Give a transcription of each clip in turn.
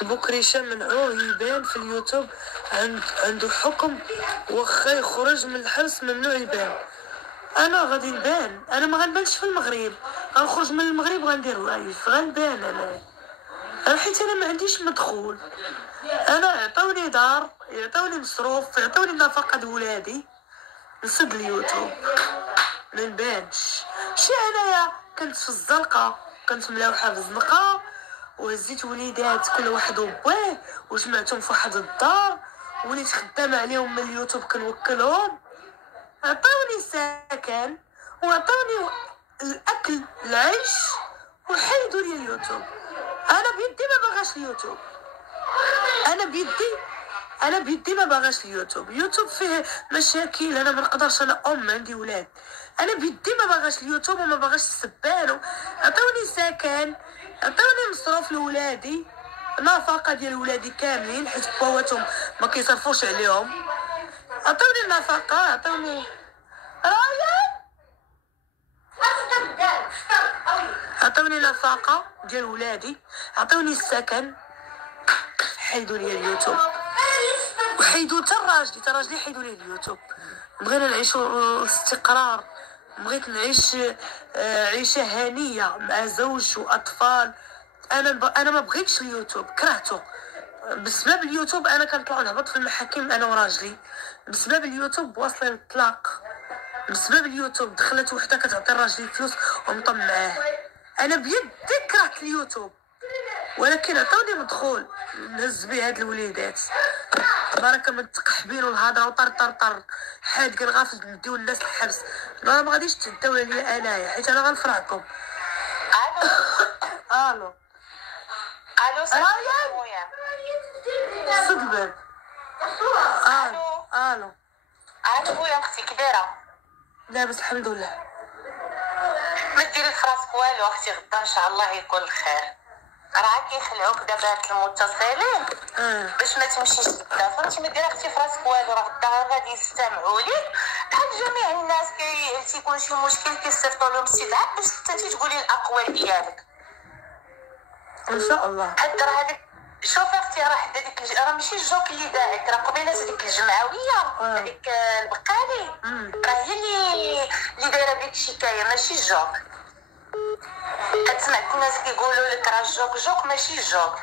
بكري منعوه يبان في اليوتيوب، عنده حكم واخا يخرج من الحبس ممنوع يبان. انا غادي نبان، انا ما غنبانش في المغرب، غنخرج من المغرب غندير لايف غنبان انا حيت انا ما عنديش مدخول. انا عطاوني دار، يعطوني مصروف، يعطوني نفقه ولادي، نسد اليوتيوب ما نبانش. ماشي انايا كنت في الزنقه، كنت ملوحه في الزنقه وهزيت وليدات كل واحد وبواه وجمعتهم في واحد الدار، وليت خدامه عليهم من اليوتيوب كنوكلهم، عطاوني سكن وعطاوني الاكل العيش وحيدوا لي اليوتيوب. انا بيدي ما باغاش اليوتيوب، انا بيدي ما باغاش اليوتيوب فيه مشاكل، انا ما نقدرش، انا عندي ولاد، انا بيدي ما باغاش اليوتيوب وما باغاش السبان. عطاوني سكن، عطاوني مصروف لولادي، النفقه ديال ولادي كاملين حيت بواتهم ما كيصرفوش عليهم، عطاوني النفقه، عطاوني نفقه ديال ولادي، عطاوني السكن، حيدوا لي اليوتيوب وحيدوا حتى راجلي حيدوا لي اليوتيوب. بغينا نعيشوا الاستقرار، بغيت نعيش عيشه هنيه مع زوج واطفال. انا ما بغيتش اليوتيوب، كرهته بسبب اليوتيوب. انا كنطلع نهبط في المحاكم انا وراجلي بسبب اليوتيوب، واصله للطلاق بسبب اليوتيوب. دخلت وحده كتعطي راجلي فلوس ومطم معاه. انا بيدي كرهت اليوتيوب، ولكن عطوني مدخول نهز به هاد الوليدات بركه من التقحبين والهضره وطر حاد كنغافل نديو الناس الحبس. ما غاديش تعداو عليا انايا حيت انا غنفرعكم. الو رايا صدبل. الو خويا اختي كبيره لاباس الحمد لله. ما ديري في راسك والو اختي، غدا ان شاء الله يكون الخير. راه كيخلعوك دابا هاد المتصلين باش ما تمشيش للدار، فهمتي؟ ما ديري اختي في راسك والو، راه غدا غادي يستمعوا ليك بحال جميع الناس. تيكون شي مشكل كيصيفطوا لهم استدعاء باش انت تقولي الاقوال ديالك ان شاء الله. حتى راه هذيك، شوفي اختي، راه حدا ديك راه ماشي الجوك اللي داعك، راه قبيله ديك الجمعويه هذيك البقالي راه هي اللي دايره بك الشكايه، ماشي الجوك. كتسمع الناس كيقولوا لك راه الجوك ماشي الجوك،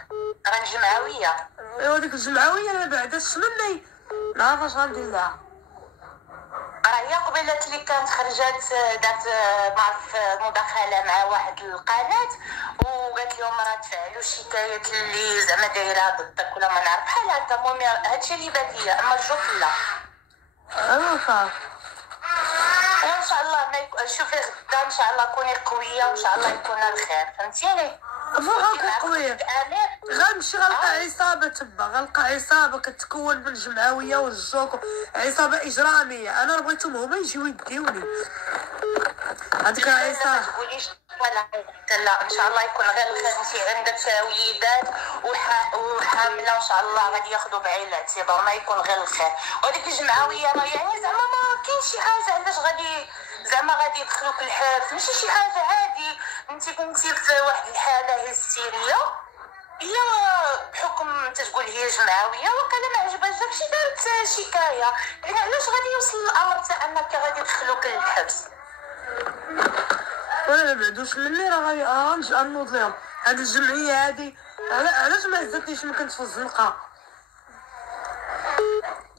راه الجمعويه. ايوا ديك الجمعويه انا بعدا شمني نعرف اش غندير لها. راه هي قبيلات اللي كانت خرجت دارت معرف مداخله مع واحد القناه وقالت لهم راه تفعلوا الشكايات اللي زعما دايره ضدك ولا ما نعرف بحال هكا. المهم هادشي اللي بان ليا، اما الجوك لا. ايوا صافي وان شاء الله ما شوفي غدا ان شاء الله كوني قويه وان شاء الله يكون الخير، فهمتيني؟ فوق قويه. غنمشي غنلقى عصابه تما، غنلقى عصابه كتكون من الجمعويه والجوك، عصابه اجراميه. انا بغيتهم هما يجيو يديوني هذيك العصابه. ما تقوليش لا، ان شاء الله يكون غير الخير. انت عندك وليدات وحامله، ان شاء الله غادي ياخذوا بعين الاعتبار، ما يكون غير الخير. وديك الجمعويه راه يعني زعما ما كاين شي حاجه علاش غادي زعما غادي يدخلوك الحبس، ماشي شي حاجه عادي. انت كنتي في واحد الحاله هستيريه، هي بحكم تقول هي جمعويه وكذا ما عجبهاش دارت شكايه، يعني علاش غادي يوصل الامر حتى انك غادي يدخلوك للحبس؟ ولا بعدوش مني راه غادي نرجع نوض لهم. هاد الجمعيه هادي علاش ما هزتنيش ملي كنت في الزنقه؟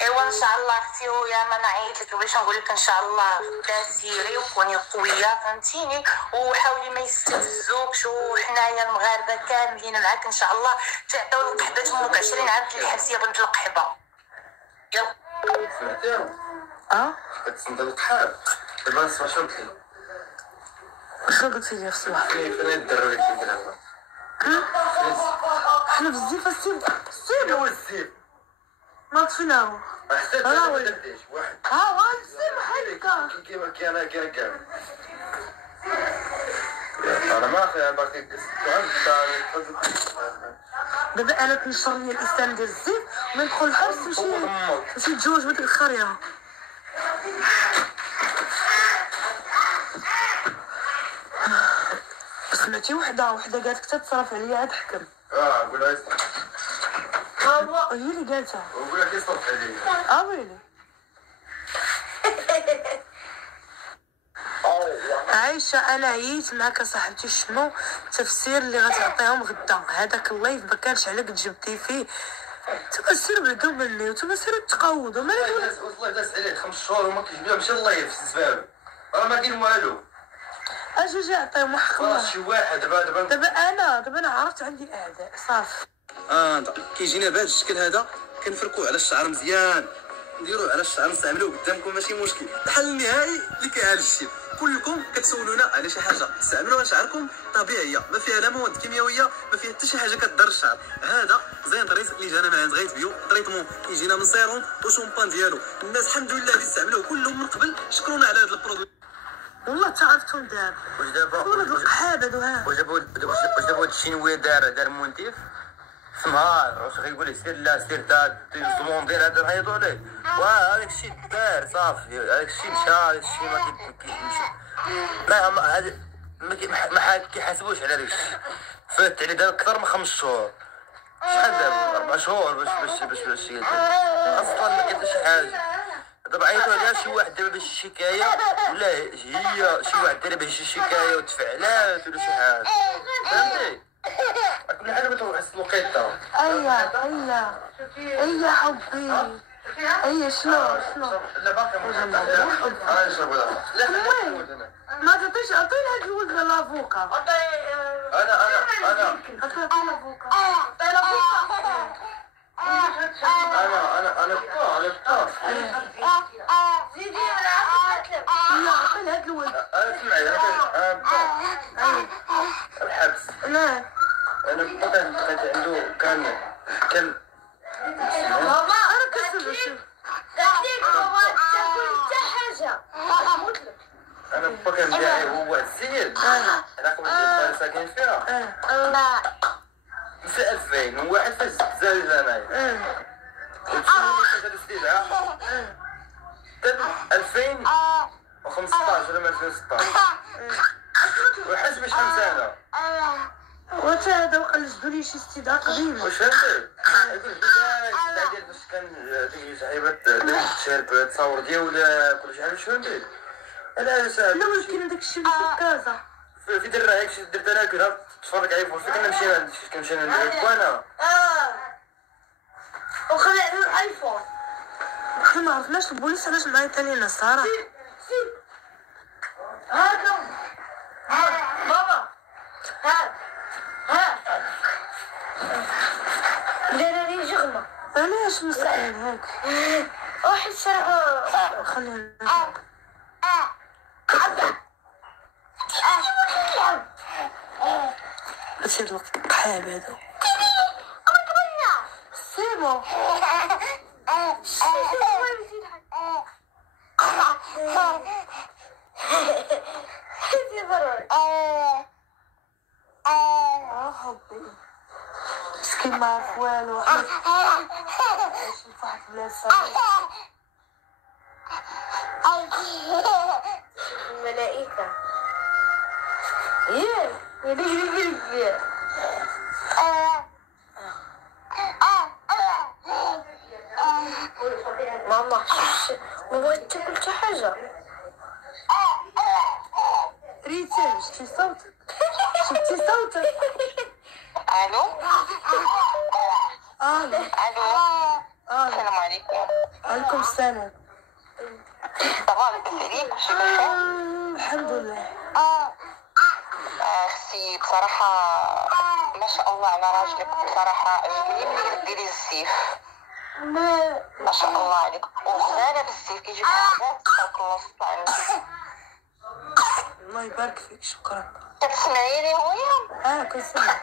ايوا ان شاء الله اختي، ويا ما نعيط لك باش نقول لك ان شاء الله غدا سيري وكوني قويه، فهمتيني؟ وحاولي ما يستفزوكش، وحنايا المغاربه كاملين معاك ان شاء الله. تعطيو القحبه تمك 20 عام في الحبس يا بنت القحبه. يلا سمعتيهم؟ كتسند القحاب دابا نسمع شنو قلتي. شنو قلتي لي الصباح؟ فين الدراري كيديروا؟ حنا في الزيف. السيب هو الزيف ما طفيناهو. حسيت انا ما درتيش واحد السيب هكا كيما كاين كاع انا ما باقي دابا انا كنشر ليا الاسلام ديال الزيف وندخل الحبس نمشي نتزوج بديك الخريره. سمعتي وحده قالت لك تتصرف عليا عاد حكم. قول لها هي اللي قالتها. وقول لها كيصرف عليا. ويلي. عايشة انا عييت معاك صاحبتي. شنو التفسير اللي غتعطيهم غدا؟ هذاك اللايف ما كانش عليك تجبدي فيه. تبقى سير بعدو مني وتبقى سير تقاوضوا. ما والله داز عليه 5 شهور وما كيجبدها ماشي اللايف في السباب. راه ما كاين والو. اجي عطيهم حق الله. شي واحد دابا انا عرفت عندي اعداء صافي. كيجينا بهذا الشكل هذا كنفرقوا على الشعر مزيان، نديروه على الشعر نستعملوه قدامكم ماشي مشكل. الحل النهائي اللي كيعالج الشيء. كلكم كتسولونا على شي حاجه استعملوها شعركم طبيعيه، ما فيها لا مواد كيميائيه، ما فيها حتى شي حاجه كضر الشعر. هذا زين طريس اللي جانا من عند غايت بيو، طريتمون كيجينا من سيروم وشومبان ديالو. الناس الحمد لله اللي استعملوه كلهم من قبل شكرونا على هذا البرودوي. والله تعرفتهم دابا. واش دابا ولد القحاب هادو. واش دابا هاد الشينوي دار مونتيف سمها واش غيقول لي سير لا سير تا زموندير هذا نعيطوا عليه. وهذاك الشيء دار صافي، هذاك الشيء مشى، هذاك الشيء ما كيمشي. لا هذا ما كيحاسبوش على هذاك الشيء. فات عليه دار اكثر من 5 شهور. شحال دابا 4 شهور باش اصلا ما كديرش شي حاجه. دابا عيطوا عليها شي واحد دابا باش شكايه ولا هي شي واحد دار باش شي شكايه وتفعلات ولا شي حاجه. فهمتي؟ كل حاجه بتروح الوقيته. اي حبي. شنو لا باقي انا نشرب لا ما تعطيش. عطيني هاد الولد لافوكا. انا زيدي لا عطيني هاد الولد. اسمعي الحبس. لا انا بقيت عنده كان ماما انا كسبت. انا بقى نبيعي هو السيد. انا قبل ساكن فيها. في 2001 فاش تزاوج انايا. وتسولني كيفاش الاستدعاء. 2015 ولا 2016. وحس باش 5 سنه. واش هذا وقلجدوا لي شي استدعاء قديم. واش فهمتي؟ يقول لك ديال باش كان ديك صاحبه تشرب تصور ديال كلشي عارف شنو فهمتي؟ انا ساعه لا ولكن داك الشيء في كازا في درة هيك درت انا كذا تفرج عليه في كنا مشينا ندير وانا وخلع الايفون. احنا ما عرفناش البوليس علاش معيط علينا الصراحه. هاكم بابا ها داري جغمه. علاش مسكين هاك واحد سرعه. خلينا هاد الوقت القحاب هادو. سيبو حبي مسكين ما عرف والو. عايش في واحد البلاصة الملائكة. ماما ما تاكل حتى حاجة. ريتا شفتي صوتك؟ شفتي صوتك؟ الو السلام عليكم. وعليكم السلام. صباح الخير. كلشي بخير الحمد لله. اختي بصراحة ما شاء الله على راجلك، بصراحة عجبني ملي ديري الزيف. ما شاء الله عليك وغزالة بالزيف كيجيب غزال. تبارك الله سبحانه. الله يبارك فيك. شكرا. كتسمعيني خويا؟ كنسمع.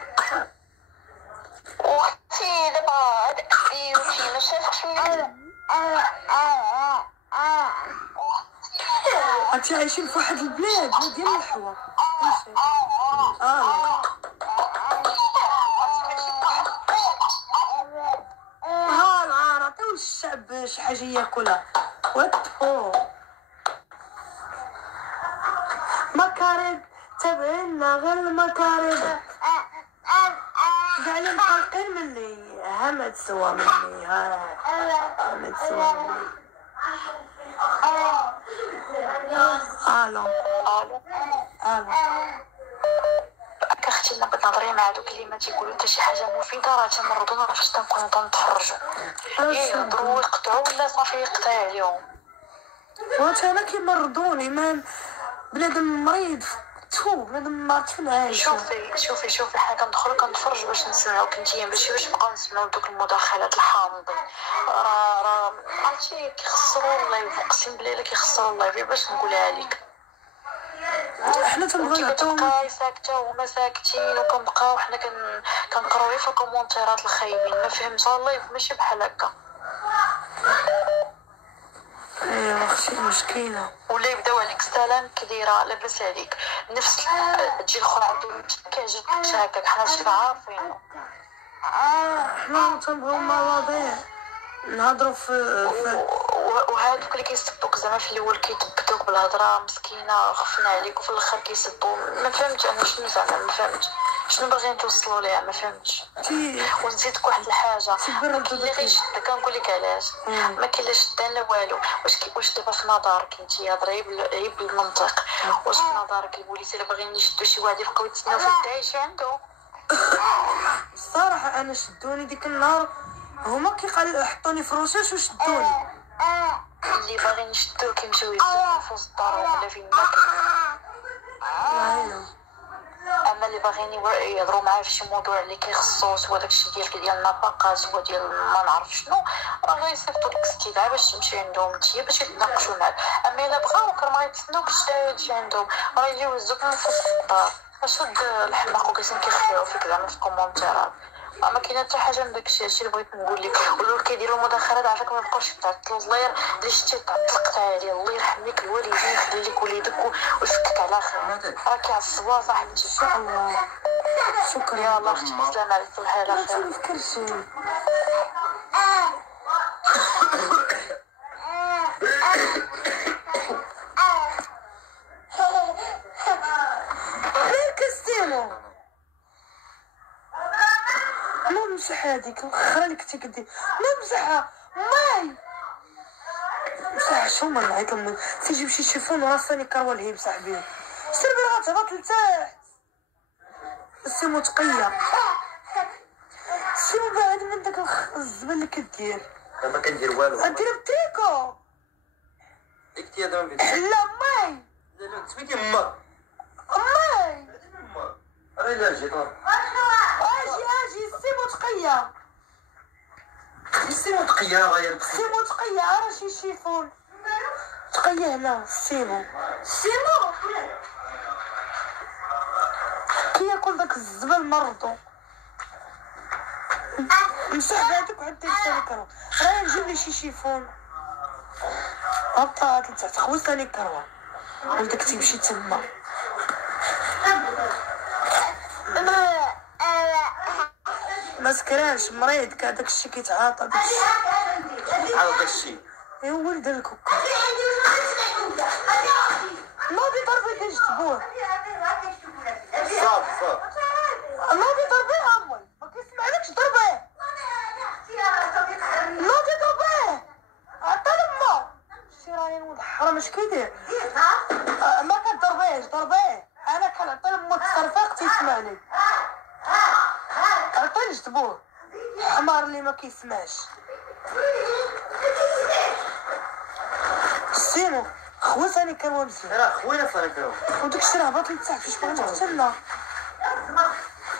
واختي دابا هاد ديوتي ما شافتش مني. انتي عايشين في واحد البلاد ديال الحوا. العار عطيو الشعب شي حاجه ياكلها. واتفو مكارين تابعينا غير المكارم كاع اللي مقلقين مني ها ما تسوى مني ها ما تسوى مني. الو الو اختي انا بغيت نهضري مع دوك اللي ما تيقولوا حتى شي حاجه مفيده، راه تمرضونا فاش تنكونوا تنتحرجوا يهضروا ويقطعوا ولا صافي يقطع عليهم. وانت انا كيمرضوني مان بنادم مريض بنادم معرفتش عايشه. شوفي حنا كندخلوا كنتفرجوا باش نسمعوا كنتيا ماشي باش نبقاو نسمعوا دوك المداخلات الحامضه. راه عرفتي كيخسروا اللايف، اقسم بالله الا كيخسروا اللايف باش نقولها لك. احنا تنبغيو نعطيهم كتبقاي ساكته وهما ساكتين وكنبقاو حنا كنقراو في الكومونتيرات الخايبين. ما فهمتش اللايف ماشي بحال هكا. ايوا اختي مشكله ولا يبداو عليك السلام كديره لاباس عليك نفس تجي الاخرى عندو كيعجبكش هكاك حنا شي عارفين. حنا تنبغيو مواضيع نهضروا في وهادوك اللي كيسبوك زعما في الاول كيتبدوك بالهضره مسكينه خفنا عليك وفي الاخر كيسبوا. ما فهمتش انا شنو زعما ما فهمتش شنو باغيين توصلوا ليها ما فهمتش. ونزيدك واحد الحاجه كاين اللي غيشدك كنقول لك علاش ما كاين لا شدان لا والو. واش دابا في نظرك انت هضري بالمنطق واش في نظرك البوليس الا باغيين يشدوا شي واحد يبقاو يتسناو في الدايش عنده؟ الصراحه انا شدوني ديك النهار هما حطوني في الرشاش وشدوني. اللي باغيين يشدوك كيمشيو يهزوك في وسط دارهم ولا فين ما كان. اما اللي باغيين يهضروا معاه في شي موضوع اللي كيخصو سوا داكشي ديال النفقات سوا ديال ما نعرف شنو راه غيصيفطوا لك استدعاء باش تمشي عندهم نتيا باش يتناقشوا معاك. اما الا بغاوك راه ما غيتسناوكش تجي عندهم راه يجيو يهزوك من فوق الدار. اش هاد الحماق وكيسين كيخدعوا فيك زعما في الكومونتيرات. ما كاين حتى حاجه من داكشي هادشي اللي بغيت نقول لك. ولو كيديروا المداخلات عافاك ما يبقاوش يتعطلوا الله اللي شتي طلقت عليه الله يرحم لك الوالدين يخلي لك وليدك ويفكك على خير. راه كيعصبوا صاحبتي. ان شاء الله شكرا يلاه اختي بسلامه عليك تصبحي على خير. ما تفكرش نمسح هذيك الاخرى اللي كنتي كدير نمسحها ماي مسح شو ما نعيط لهم تيجيب شي شيفون وعصاني كروال هي مسح بيه سيربي غتهبط لتحت السيمو تقيه السيمو بعد من داك الزبل اللي كدير ما كندير والو غدير بتريكو ديك دابا لا ماي لا سميتي ما ماي راه لا جيت اجي السيمو تقيه السيمو تقيا غير السيمو تقيه راه شي شيفون تقيه هنا السيمو كياكل داك الزبل مرضو مسح بعدك وعاد دير ثاني كروه راه نجيب لي شي شيفون هبطات لتحت خوي ثاني كروه ولدك تيمشي تما ما سكرانش مريض كاع داكشي كيتعاطى على داكشي ايوا ولد الكوكا نوضي ضربي كنجتبوه صافي نوضي ضربيه امي ما كيسمعلكش ضربيه نوضي ضربيه عطا لما شتي راني نوض حرام اش كيدير ما كضربيهش ضربيه انا كنعطي لمو التصرفيق تيسمعني عطيه جتبوه الحمار اللي ما كيسمعش سيمو خويا ثاني كروه مزيان راه خويا ثاني كروه وداك الشيء راه هبط لتحت فاش بغيت نقتلنا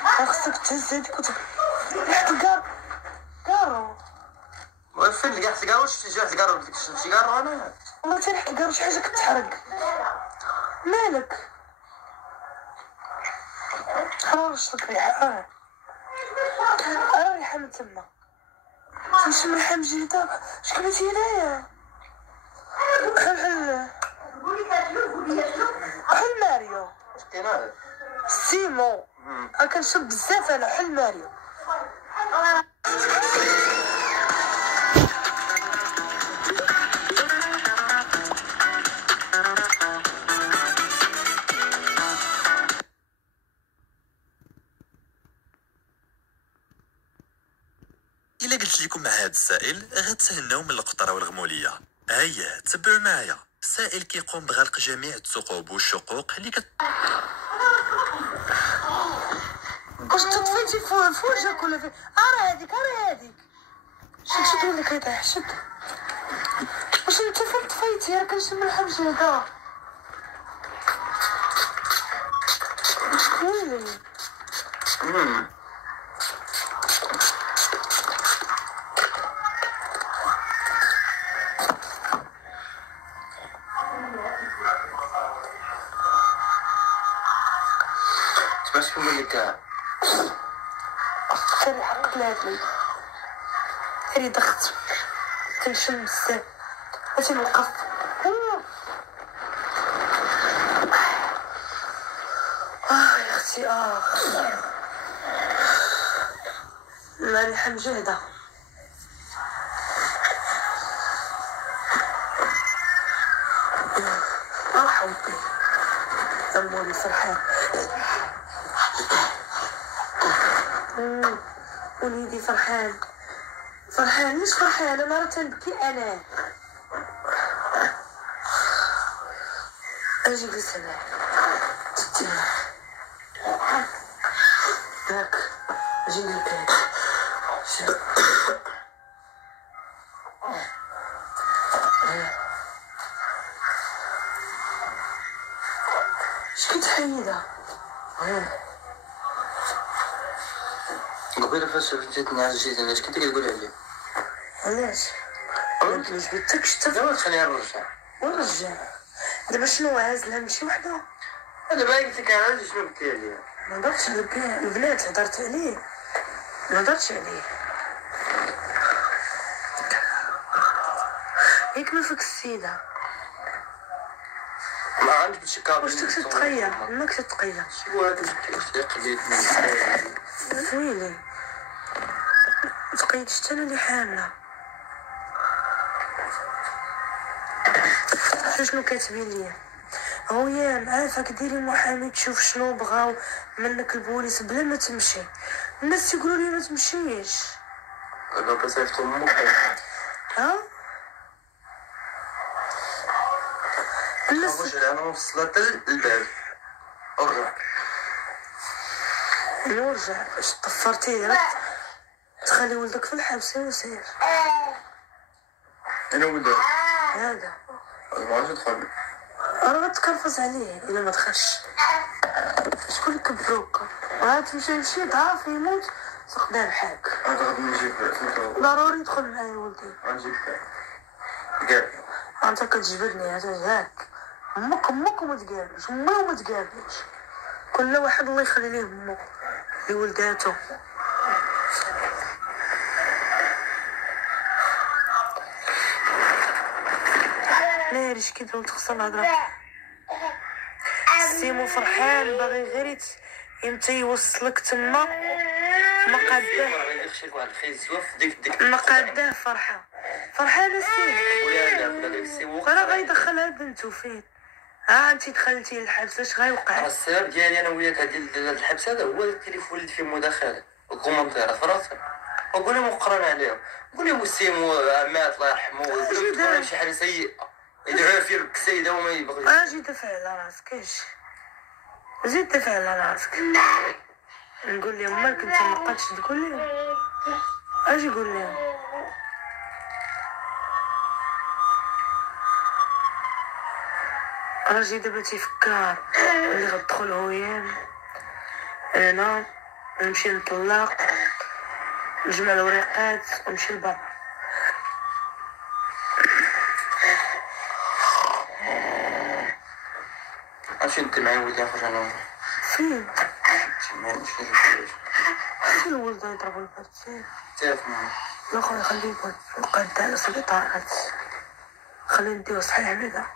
خاصك تهز هاديك ريحة الكارو فين لقيت الكارو شفتي جات الكارو بديك شفتي كارو انا والله حتى ريحة الكارو شي حاجة كتحرق مالك رش لك ريحة ريحة من تما تنشم ريحة مجيدة اش كبتي هنايا حل ماريو سيمو كنشرب بزاف انا حل ماريو قلت لكم مع هذا السائل غتهناو من القطره والغموليه. هيا تبعوا معايا. السائل كيقوم بغلق جميع الثقوب والشقوق اللي واش تطفيتي في وجهك ولا في راه هذيك شد ولك كيطيح شد. واش انت فين طفيتي؟ راه كنشم الحبشه هذا. ويلي باش كنقول لك كان حق لي هذه ضغط كنشم بزاف اجي نوقف. يا اختي الريحه مجهده. حبي اموري فرحان. وليدي فرحان مش فرحان. انا راه تنبكي انا. اجي جلس هنا ياك اجي لك اش كتحيدها؟ قبيله فاش جاتني عزيزي اش كنت كتقول عليه؟ علاش؟ ما جبتكش حتى دابا خليها نرجع ونرجع. دابا شنو عازلها نمشي وحده؟ دابا قلت لك انا شنو قلت عليه؟ ما هضرتش على البنات، هضرت عليه. ما هضرتش عليه ياك ما فيك السيده. ما عندك شي كابل. واش تكتب تقيا؟ ما كتب تقيا. شو هذا قليت ويلي تقيت شتا انا اللي حامله. شنو كاتبين ليا؟ هويا عافاك ديري محامي تشوف شنو بغاو منك البوليس بلا ما تمشي. الناس تيقولوا لي ما تمشيش. دابا صيفطوا امك. ها الناس واش انا وصلت للباب ورجع نرجع. باش طفرتي راه تخلي ولدك في الحبس وسير. انا ولدك هذا ما عادش يدخل. راه غتكرفص عليه الا ما دخلش. شكون اللي كبروك؟ راه تمشي ضعف يموت سقدام حاك. انا غادي نجيب ضروري يدخل معايا ولدي. غنجيب كاع. انت كتجبدني هذا ياك. امك وما تقابلش، امي وما تقابلش. كل واحد الله يخلي ليه امه لولداتو. ناريش كي درت خصنا الهضره. سيمو فرحان باغي غير يمتى يوصلك تما ما قاداه فرحانه السيمو. راه غيدخلها بنتو فين؟ انت دخلتي للحبس اش غيوقع؟ السبب ديالي انا وياك هاد الحبس هذا هو التليفون اللي فيه مداخله وكومنتيرات في راسي. وقول لهم مقرن عليهم. قول لهم السيمو مات الله يرحمه. قول لهم شي حاجه سيئه يدعوا فيه السيده وما يبغيش. اجي دافع على راسك. اش زيد دافع على راسك. نقول لهم مالك انت ما بقاتش تقول لهم. اجي قول لهم راجي دابا تيفكر اللي غتدخل هويان انا نمشي نطلق نجمع الوريقات ونمشي لبرا. اش انت معايا ولدي نخرج انا فين؟ ما نمشيش فين الولد يضربوا البرد فين؟ تعرف الاخر خليه يقعد على سبيطارات. خليه نديو صحيح بعدا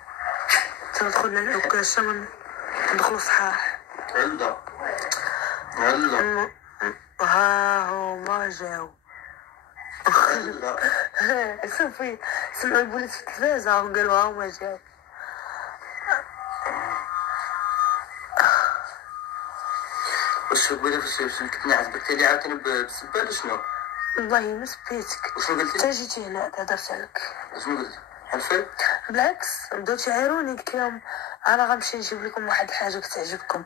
تدخلنا العكاشة ندخلو صحاح. هلا ها هما جاو. شوفي سمعوا البوليس في التلفازة وقالوا ها هما جاو. واش قولي فاش كنت نعس بكتي لي عاوتاني بالسبه ولا شنو؟ والله ما سبيتك. وشنو قلتي؟ انت جيتي هنا هدرت عليك. شنو قلتي؟ حلفي؟ بالعكس بداو تعايروني، قلت لهم انا غنمشي نجيب لكم واحد الحاجه كتعجبكم.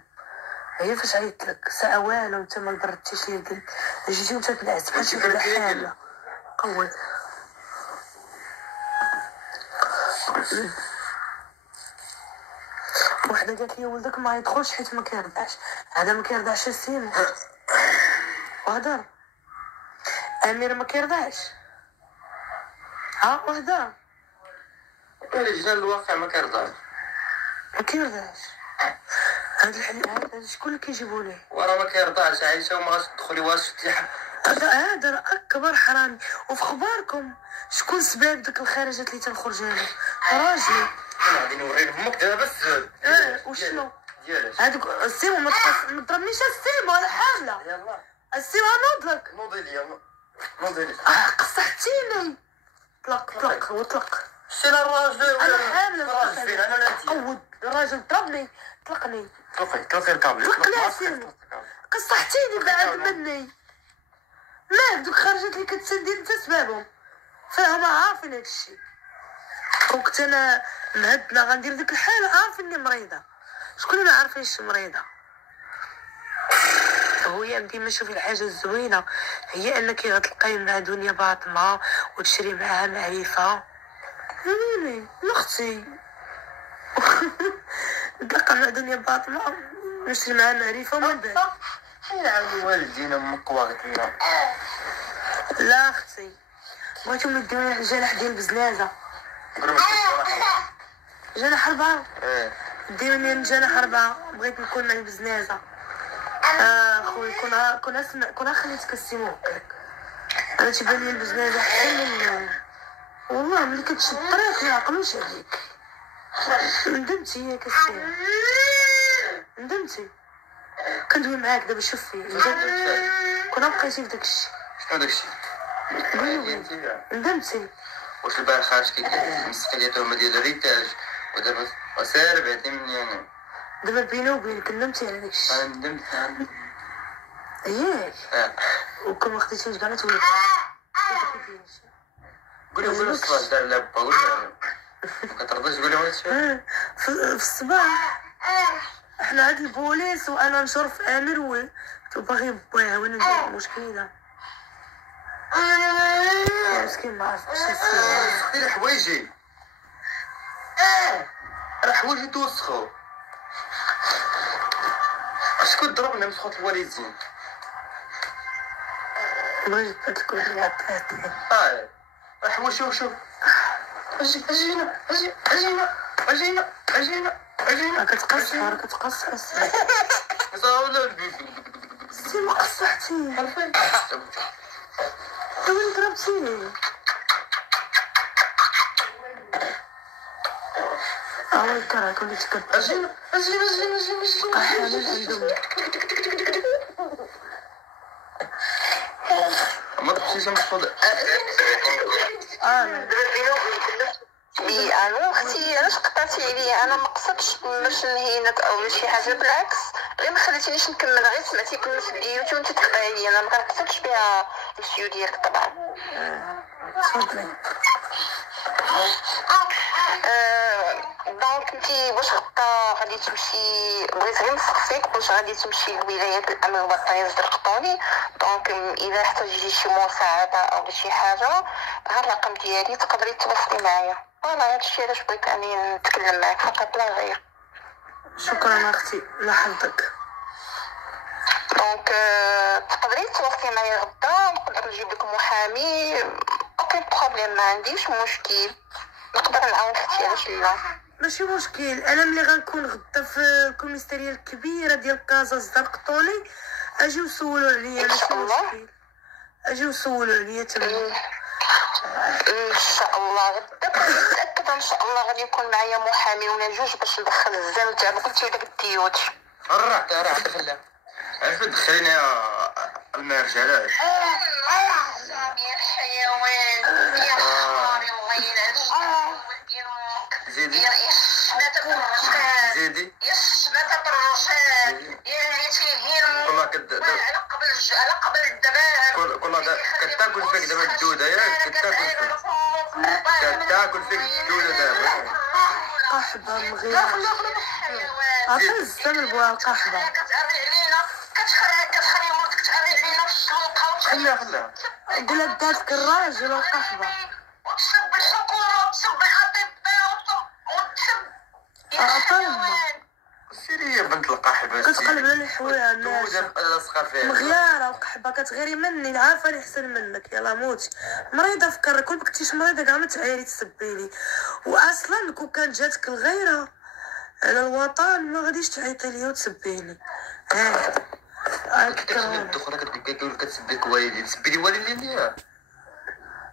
هي فاش عيطت لك ساعه والو انت ما بردتيش لي القلب، جيتي وانت تنعس بحال شي وحده حامله. قول. وحده قالت لي ولدك ما يدخلش حيت ما كيرضعش. هذا ما كيرضعش السيم وهدر. امير ما كيرضعش. ها وهدر اللي جنا الواقع ما كيرضاش. ما كيرضعش. هاد الحديث هذا شكون اللي كيجيبو ليه؟ وراه ما كيرضاش عايشه وما غاش تدخلي واش شتي هذا راه اكبر حرامي. وفي خباركم شكون سباب ديك الخارجات اللي تنخرج انا؟ راجلي. غادي نوري لامك دابا بس. وشنو؟ ديالاش هذوك السيمو ما تضربنيش السيمو انا حامله. يلا السيمو نوضلك. نوضي ليا نوضي. قصحتيني. طلق وطلق. شتينا الراجل ولا انا حامله. الراجل فين انا ولا انت؟ قود الراجل ضربني طلقني. طلقي الكابل. طلقني السيمو. قصحتيني بعد مني. ما دوك خرجت لي كتسندي انت سبابهم، فهما عارفين هاك الشيء. وقت انا مهدنا غندير ديك الحاله عارفين اني مريضه. شكون اللي ما عارفينش مريضه؟ هو ديما شوفي الحاجه الزوينه هي انك غتلقاي مع دنيا باطمه وتشري معاها معرفه. ويلي اختي نتلقى مع دنيا باطمه نشري معاها معرفه ومن بعد حين عاودوا والدينا امك واغتنا. لا اختي بغيتهم يديوني الجناح ديال البزنازه. جناح 4. ديوني الجناح 4. بغيت نكون مع البزنازه. خويا كنا خليتك السيمو هكاك. انا تيبان لي البزنازه حل والله ملي كتشد الطريق ما يعقلوش عليك. ندمتي ياك السيمو ندمتي. كندوي معاك دابا شوف فيه كنا بقيتي في داكشي. شنو داكشي؟ ندمتي. واش البارح خارج المسؤولية التهمة ديال الريتاج ودابا وسالب 20 مليون. دابا بيني وبينك ندمتي على داكشي. انا ندمت ياك وكون ما خديتيش كاع تولي قولي الصباح دار لابا قولي ما كترضاش تقولي واش في الصباح احنا عند البوليس وانا نشرف امير وباغي باه وانا ندير مشكله. مسكين ما عرفتش دير حوايجي راه حوايجي توسخو. شكون ضربنا مسخوط الوالدين؟ بغيت تقول لي عطاتني. حوايج شوف اجينا كتقصح سي ما قصحتي وين ضربتيني؟ وين كراك وليت اجينا حالل عندهم. ما تمشيش مسخوط. انا اختي علاش قطعتي عليا؟ انا ما قصدتش باش نهينك او شي حاجه، بالعكس غير ما خليتينيش نكمل، غير سمعتي كلمه الديوتي وانت تقطعي عليا. انا ما كنقصدش بها السيو ديالك طبعا. تفضلي. دونك انتي واش غادي تمشي؟ بغيت غير نسقسيك واش غادي تمشي لولايات الامن الوطني الزرقطوني؟ دونك اذا احتاجتي شي مساعده او شي حاجه ها الرقم ديالي تقدري تواصلي معايا. فوالا هادشي علاش بغيت اني نتكلم معاك فقط لا غير. شكرا اختي لاحظتك. دونك تقدري تواصلي معايا غدا، نقدر نجيب لك محامي. اوكي بروبليم، ما عنديش مشكل، نقدر نعاون اختي علاش لا. ماشي مشكل. انا ملي غنكون غدا في الكوميساريه الكبيره ديال كازا الزرقطوني اجيو سولوا عليا. ماشي مشكل اجيو سولوا عليا تما ان شاء الله. غدا متاكده ان شاء الله غادي يكون معايا محامي ولا جوج باش ندخل الزام تاع قلتي داك الديوت. راه خليها عرفت تدخليني يا المرجله. يا حيوان يا حماري الله يلعنك. زيدي يا شماتة الرجال زيدي يا شماتة الرجال يا اللي تيهين والله كد قبل الدباب كل كتاكل فيك دابا الدودة ياك كتاكل فيك الدودة دابا قحبة مغيرة عطي الزمن بوا القحبة كتخلي موتك تعري علينا في الشوق خليها قولها داتك الراجل والقحبة وتسب الحكومة وتسب الأطباء وتسب عطيهم سيري يا بنت القحبة كتقلب على الحوايج الدودة لاصقة فيها مغيارة وقحبة كتغيري مني عارفة اللي احسن منك يلا موتي مريضة فكر كون كنتيش مريضة كاع ما تعايري تسبيني واصلا كون كان جاتك الغيرة على الوطن ما غاديش تعيطي ليا وتسبيني كتخلي الدخلة كتقول كتسبيك والدي تسبي لي والدي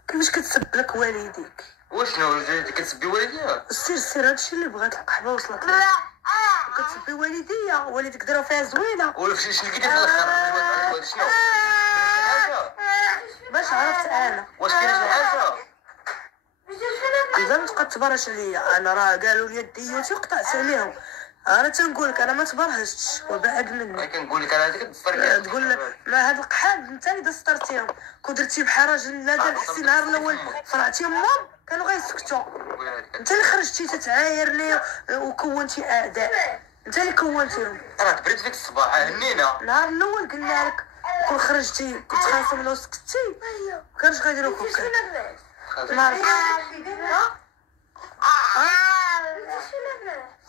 كيفاش كتسب لك والديك وشنو كتسبي والدي سير هادشي اللي بغات القحبة وصلت لك كتسبي والديا والديك دراو فيها زوينة وشنو لقيتي في الاخر شنو باش عرفت انا واش كاين شي حاجة اذا ما تبقى تبرش عليا انا راه قالوا لي ديوتي وقطعت عليهم انا تنقول لك انا ما تبرهشتش وبعد مني كنقول لك انا هذيك الفرق تقول ما هاد القحاب انت اللي دسترتيهم كون درتي بحال راجل لا دار حسي النهار الاول فرعتي امهم كانوا غيسكتوا انت اللي خرجتي تتعاير لي وكونتي اعداء انت اللي كونتيهم راه تبرد فيك الصباح هنينا النهار الاول قلنا لك كون خرجتي كنت خاصم لو سكتي ما كانش غيديروك هكا ما عرفتش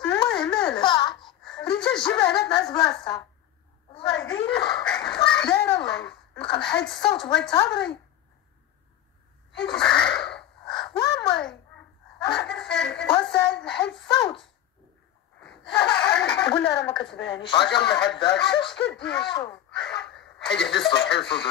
المهم مالك رجال جيب هنا تنعس بلاصتها دايره الله نبقى نحيد الصوت بغيت تهضري وامي وسال نحيد الصوت قول لها راه ما كتبانيش هاكا من حد هاك اش كدير شوف حيد الصوت